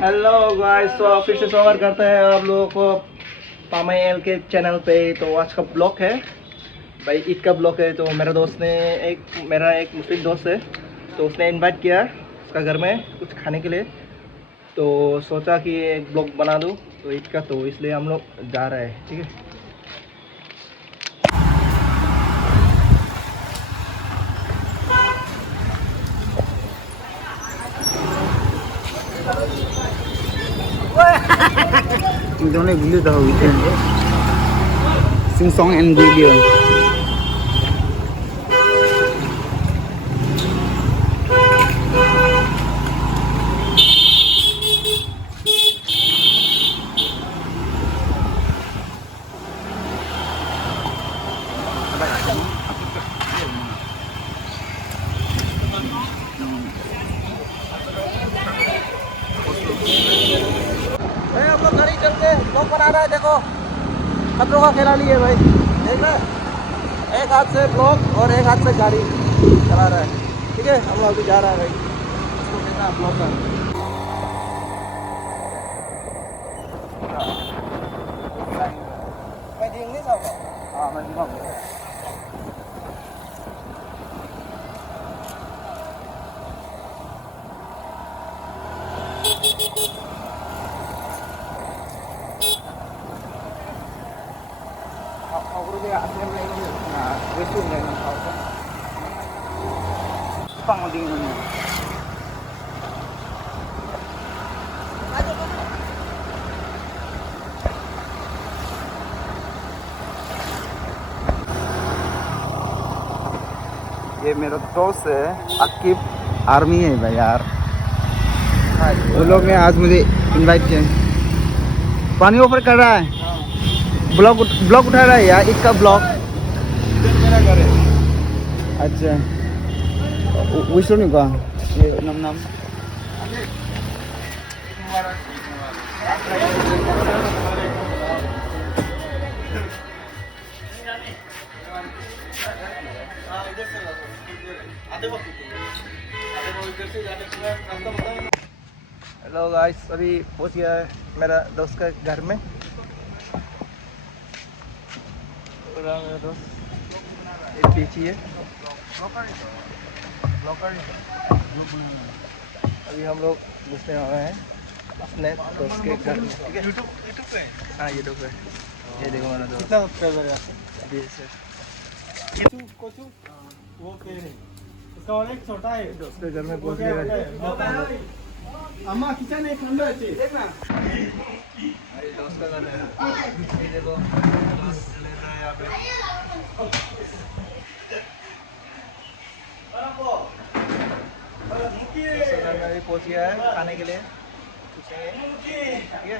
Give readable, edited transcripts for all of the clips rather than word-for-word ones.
Hello guys, तो फिर से स्वागत करते हैं आप लोगों को पामा एल के चैनल पे। तो आज का ब्लॉग है भाई, ईद का ब्लॉग है। तो मेरा दोस्त ने मेरा एक मुस्लिम दोस्त है, तो उसने इनवाइट किया उसका घर में कुछ खाने के लिए। तो सोचा कि एक ब्लॉग बना दूँ तो ईद का, तो इसलिए हम लोग जा रहे हैं। ठीक है, दोनों वीडियो था weekend sing song and video भाई हम लोग गाड़ी चल के ब्लॉग बना रहा है। देखो खतरों का खिलाड़ी है भाई, देख रहे हैं? एक हाथ से ब्लॉग और एक हाथ से गाड़ी चला रहा है। ठीक है, हम लोग अभी जा रहा है भाई, उसको कहना है ब्लॉग का। मैं देख नहीं सकता। हाँ, मैं दिखाऊंगा। aku dia asli lagi nah besok dengan kau pang dengan ये मेरा दोस्त है अकीब, आर्मी है भाई यार। वो लोग ने आज मुझे इनवाइट किया। पानी ऑफर कर रहा है, ब्लॉग उठा रहा है यार, ईद का ब्लॉग मेरा घर है। अच्छा विष्णु नहीं कहा ये नाम हेलो गाइस, अभी पहुंच गया है मेरा दोस्त का घर में। मेरा दोस्त एक पीछे है। अभी हम लोग घुसने आ रहे हैं अपने दोस्त के घर में। ठीक है, यूट्यूब पे। हाँ, यूट्यूब पे। ये देखो मेरा दोस्त कितना सब्सक्राइबर है अभी से। वो कह रहे उसका और एक छोटा है। दोस्त के घर में पहुंच गया। अम्मा किचन एक ठंडा है, देखना अरे दोस्त का घर है। ये देखो दोस्त ले रहा है यहाँ पे। दोस्त का घर में अभी पहुंच गया है खाने के लिए। ठीक है,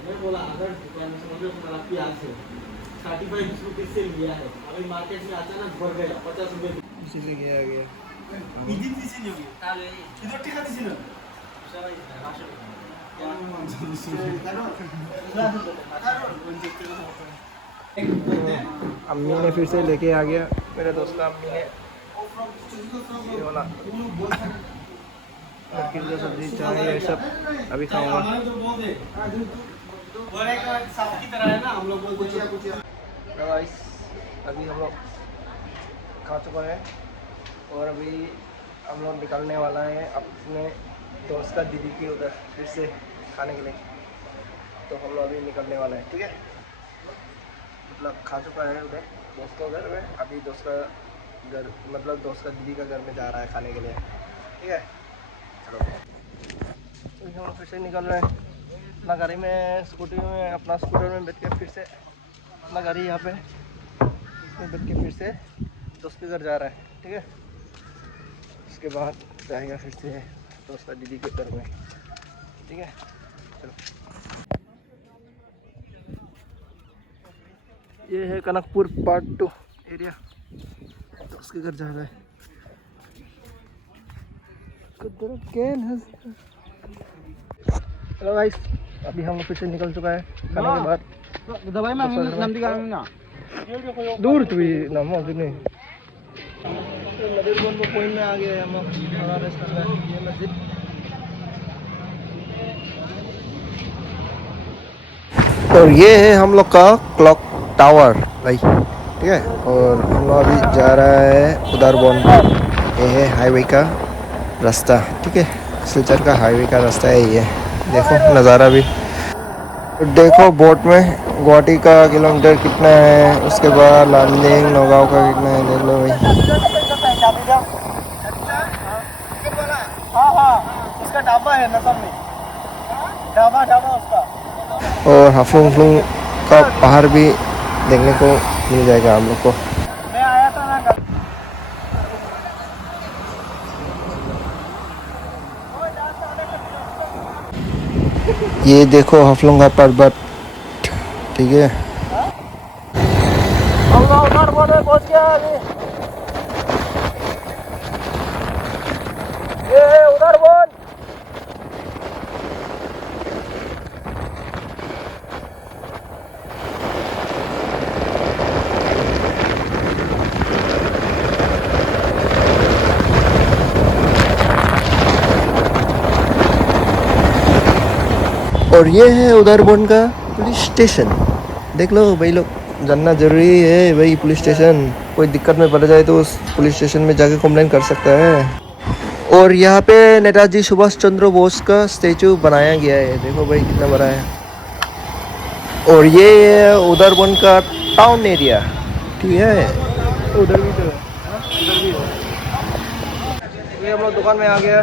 मैं बोला अगर दुकान में समझ लो तुम्हारा प्याज है 35 रुपये से लिया है, अभी मार्केट में अचानक बढ़ गया 50 रुपये, इसीलिए गया गया। अम्मी ने फिर से लेके आ गया मेरे दोस्त का। अम्मी ने ये वाला लड़की की सब्जी चाय ये सब अभी खाऊंगा। अभी हम लोग खा चुका है और अभी हम लोग निकलने वाला है अपने दोस्त का दीदी की उधर फिर से खाने के लिए। तो हम लोग अभी निकलने वाला है। ठीक है, मतलब खा चुका है उधर दोस्त का घर में, अभी दोस्त का घर मतलब दोस्त का दीदी का घर में जा रहा है खाने के लिए। ठीक है, चलो तो हम लोग फिर से निकल रहे हैं अपना गाड़ी में, स्कूटी में, अपना स्कूटर में बैठ के फिर से अपना गाड़ी यहाँ पे इसमें बैठ के फिर से दोस्त के घर जा रहा है। ठीक है, उसके बाद जाएगा फिर से दोस्त का दीदी के घर में। ठीक है, चलो। ये है कनकपुर पार्ट 2 एरिया, दोस्त के घर जा रहा है। हेलो गाइस, अभी हम फिर से निकल चुका है खाने के बाद। दवाई मांगना नंदी का ना दूर तो भी ना मौजूद नहीं। नदीरपुर में पॉइंट में आ गए हम लोग रेस्टोरेंट में। ये मस्जिद और ये है हम लोग का क्लॉक टावर भाई, ठीक है। और हम लोग अभी जा रहा है उदारबोन। ये है हाईवे का रास्ता, ठीक है। सिलचर का हाईवे का रास्ता है ये। देखो नज़ारा भी देखो। बोट में गुवाहाटी का किलोमीटर कितना है, उसके बाद लामडिंग नौगांव का कितना है, देख लो भाई। हाँ हाँ, उसका ढाबा है नसर में, ढाबा उसका। और हाफलंग का पहाड़ भी देखने को मिल जाएगा हम लोग को। मैं आया था ना। ये देखो हाफलंग का पर्वत, ठीक है। हम लोग उदारबोन में पहुंच गया अभी। ये है उदारबोन। और ये है उदारबोन का पुलिस स्टेशन। देख लो भाई लोग, जानना जरूरी है भाई पुलिस स्टेशन। कोई दिक्कत में पड़ जाए तो उस पुलिस स्टेशन में जाके कंप्लेन कर सकता है। और यहाँ पे नेताजी सुभाष चंद्र बोस का स्टेचू बनाया गया है, देखो भाई कितना बड़ा है। और ये है उदारबोन का टाउन एरिया, ठीक है। उधर भी तो है, उधर भी है। ये हम लोग दुकान में आ गया।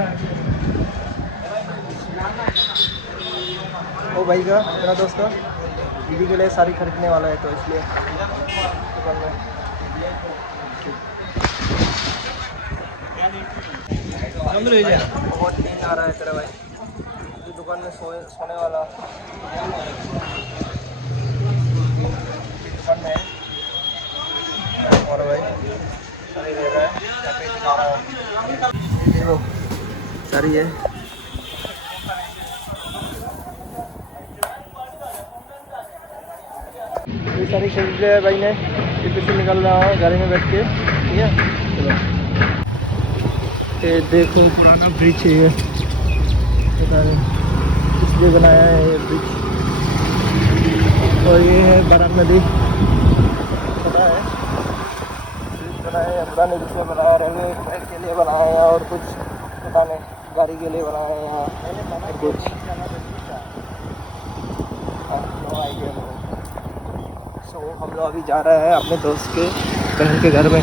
ओ भाई का, मेरा दोस्त का दीदी के लिए साड़ी खरीदने वाला है, तो इसलिए दुकान में। बहुत नींद आ रहा है तेरा भाई, दुकान में सोने वाला दुकान में। और भाई साड़ी ले रहा है, यहाँ पे दिखा रहा हूँ, देखो साड़ी है। ये सारी खरीद लिया है भाई ने। इधर से निकल रहा हूँ गाड़ी में बैठ के, ठीक है। चलो ये देखो पुराना ब्रिज है ये, पता नहीं इसलिए बनाया है ये ब्रिज। और ये है बराक नदी, पता है ब्रिज बनाया है बड़ा नदी से बनाया, रेलवे ट्रैक के लिए बनाया है, और कुछ पता नहीं गाड़ी के लिए बनाया है यहाँ और कुछ आइडिया। तो हम लोग अभी जा रहे हैं अपने दोस्त के बहन के घर में।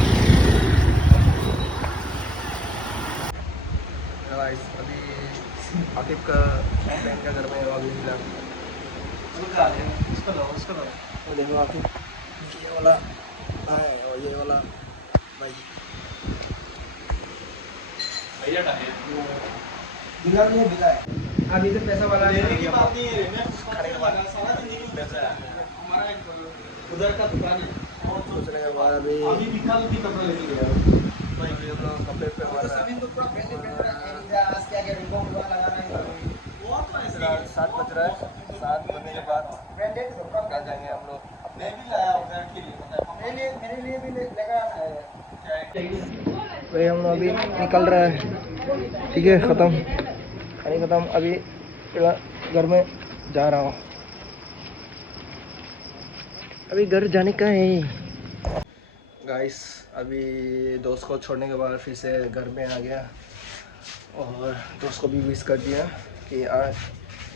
अभी आकिब का बहन का घर में अभी मिला। वो देखो आकिब, ये वाला है और ये वाला भाई बिला नहीं है, बिला है। अभी तो पैसा वाला है, खाने के बाद उधर का दुकान है। दूसरे के बाद अभी कपड़ा लेके गया भाई, हम लोग कपड़े पे हमारा 7 बज रहा है। 7 बजने के बाद कहाँ जाएंगे हम लोग। मैं भी लाया हूँ मेरे लिए भी लेकर आना है भाई। हम लोग अभी निकल रहा है, ठीक है। ख़त्म खाने ख़त्म, अभी घर में जा रहा हूँ। अभी घर जाने का है गाइस। अभी दोस्त को छोड़ने के बाद फिर से घर में आ गया, और दोस्त को भी विश कर दिया कि आज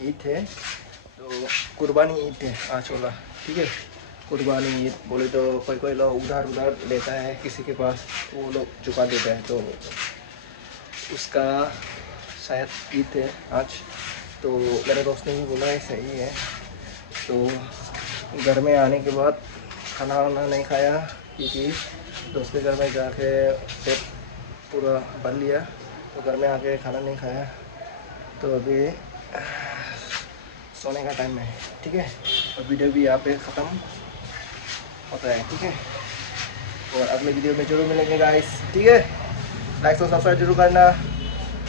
ईद है, तो कुर्बानी ईद है आज वाला, ठीक है। कुर्बानी ईद बोले तो कोई लोग उधार लेता है किसी के पास, वो लोग चुका देता है, तो उसका शायद ईद है आज। तो मेरे दोस्त ने भी बोला है सही है। तो घर में आने के बाद खाना वाना नहीं खाया, क्योंकि दोस्त के घर में जाके पेट पूरा भर लिया, तो घर में आके खाना नहीं खाया। तो अभी सोने का टाइम है, ठीक है। और वीडियो भी यहाँ पे ख़त्म होता है, ठीक है। और अगले वीडियो में जरूर मिलेंगे गाइस, ठीक है। लाइक और सब्सक्राइब जरूर करना,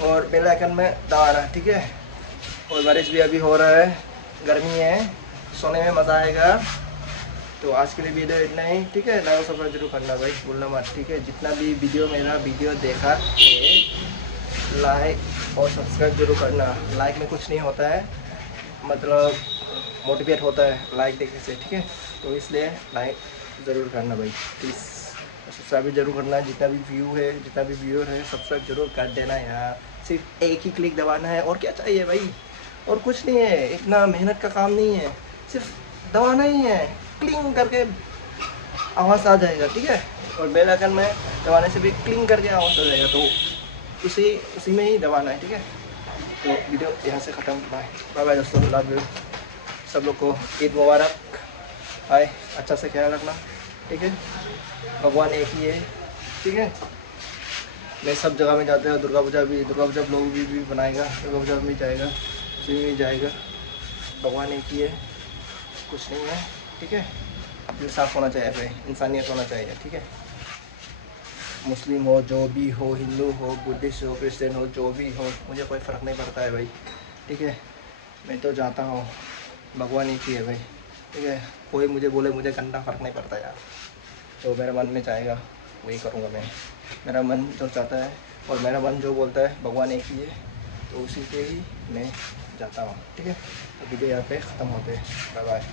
और बेल आइकन में दबाना, ठीक है। और बारिश भी अभी हो रहा है, गर्मी है, सोने में मज़ा आएगा, तो आज के लिए वीडियो इतना ही, ठीक है। लाइक और सब्सक्राइब जरूर करना भाई, भूलना मत, ठीक है। जितना भी मेरा वीडियो देखा है, लाइक और सब्सक्राइब जरूर करना। लाइक में कुछ नहीं होता है, मतलब मोटिवेट होता है लाइक देखने से, ठीक है। तो इसलिए लाइक ज़रूर करना भाई प्लीज़, सब्सक्राइब भी जरूर करना। जितना भी व्यू है, जितना भी व्यूअर है, सब्सक्राइब जरूर कर देना यार। सिर्फ एक ही क्लिक दबाना है, और क्या चाहिए भाई, और कुछ नहीं है, इतना मेहनत का काम नहीं है, सिर्फ दबाना ही है, क्लिंग करके आवाज़ आ जाएगा, ठीक है। और बेल आइकन में दबाने से भी क्लिंग करके आवाज़ आ जाएगा, तो उसी में ही दबाना है, ठीक है। तो वीडियो यहाँ से ख़त्म, बाय बाय दोस्तों, लव यू। सब लोग को ईद मुबारक, बाय, अच्छा से ख्याल रखना, ठीक है। भगवान एक ही है, ठीक है। मैं सब जगह में जाते हैं, दुर्गा पूजा ब्लॉग भी बनाएगा, दुर्गा पूजा में जाएगा, उसमें भी जाएगा। भगवान एक ही है, कुछ नहीं है, ठीक है। दिल साफ होना चाहिए भाई, इंसानियत होना चाहिए, ठीक है। मुस्लिम हो, जो भी हो, हिंदू हो, बुद्धिस्ट हो, क्रिश्चियन हो, जो भी हो, मुझे कोई फ़र्क नहीं पड़ता है भाई, ठीक है। मैं तो जाता हूँ, भगवान एक ही है भाई, ठीक है। कोई मुझे बोले, मुझे गंदा फ़र्क नहीं पड़ता यार। तो मेरा मन में चाहेगा वही करूँगा मैं, मेरा मन जो चाहता है और मेरा मन जो बोलता है, भगवान एक ही है, तो उसी पे ही मैं जाता हूँ, ठीक है। तो वीडियो यहाँ पे ख़त्म होते हैं, बाय बाय।